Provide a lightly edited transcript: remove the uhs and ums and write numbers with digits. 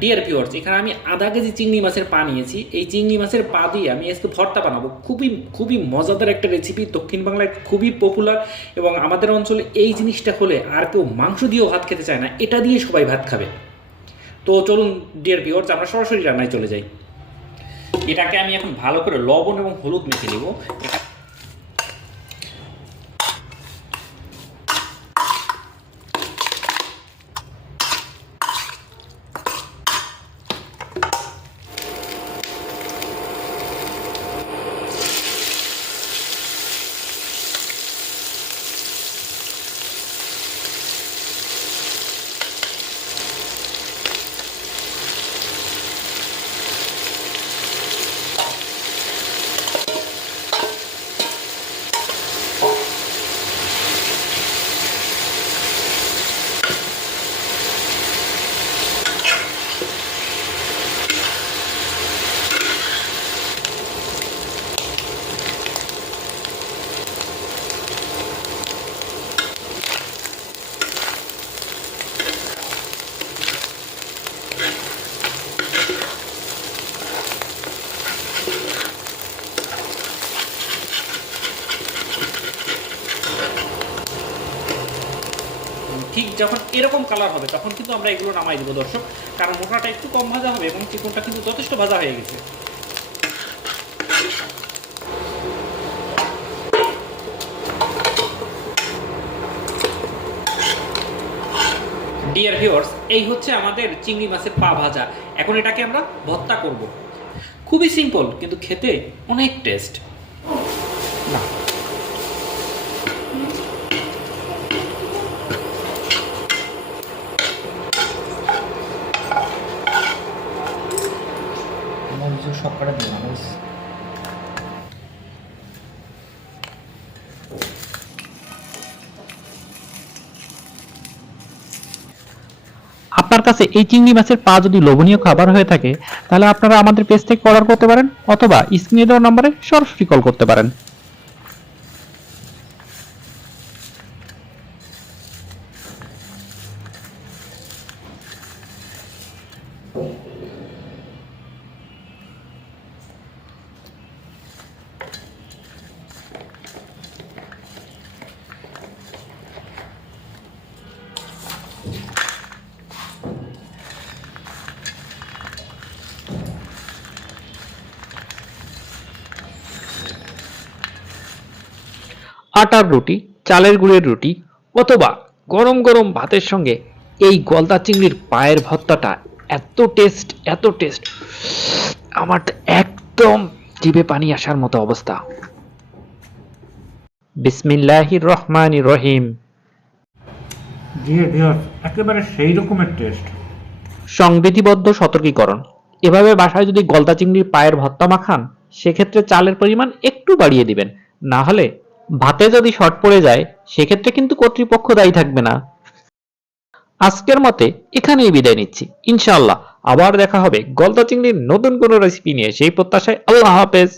Dear viewers, এখানে আমি আধা কেজি চিংড়ি মাছের পা নিয়েছি। এই চিংড়ি মাছের পা দিয়ে আমি আজকে ভর্তা বানাবো। খুবই খুবই মজাদার একটা রেসিপি, দক্ষিণ বাংলায় খুবই পপুলার, এবং আমাদের অঞ্চলে এই জিনিসটা হলে আর কেউ মাংস দিয়েও ভাত খেতে চায় না, এটা দিয়ে সবাই ভাত খাবে। তো চলুন ডিয়ার ভিউয়ার্স, আমরা সরাসরি রান্নায় চলে যাই। এটাকে আমি এখন ভালো করে লবণ এবং হলুদ মেখে নেব। এটা ঠিক যখন এরকম কালার হবে তখন কিন্তু আমরা এগুলো নামাই দেবো দর্শক, কারণ মোটাটা একটু কম ভাজা হবে এবং চিকনটা কিন্তু যথেষ্ট ভাজা হয়ে গেছে। ডিয়ার ভিউয়ার্স, এই হচ্ছে আমাদের চিংড়ি মাছের পা ভাজা। এখন এটাকে আমরা ভর্তা করব। খুবই সিম্পল, কিন্তু খেতে অনেক টেস্ট। না, সব কটা দিলাম। আপনার কাছে এই চিংড়ি মাছের পা যদি লোভনীয় খাবার হয়ে থাকে, তাহলে আপনারা আমাদের পেজ থেকে অর্ডার করতে পারেন, অথবা স্ক্রিনে দেওয়া নম্বরে সরাসরি কল করতে পারেন। আটার রুটি, চালের গুঁড়ের রুটি, অথবা গরম গরম ভাতের সঙ্গে এই গলদা চিংড়ির পায়ের ভর্তাটা এত টেস্ট, আমার তো একদম জিভে পানি আসার মতো অবস্থা। বিসমিল্লাহির রহমানির রহিম। ডিয়ার ভিউয়ার্স, একেবারে সেই রকমের টেস্ট। সংবিধিবদ্ধ সতর্কীকরণ: এভাবে বাসায় যদি গলদা চিংড়ির পায়ের ভর্তা মাখান, সেক্ষেত্রে চালের পরিমাণ একটু বাড়িয়ে দিবেন, না হলে ভাতে যদি শর্ট পড়ে যায় সেক্ষেত্রে কিন্তু কর্তৃপক্ষ দায়ী থাকবে না। আজকের মতে এখানেই বিদায় নিচ্ছি। ইনশাআল্লাহ আবার দেখা হবে গলদা চিংড়ির নতুন কোনো রেসিপি নিয়ে। সেই প্রত্যাশায় আল্লাহ হাফেজ।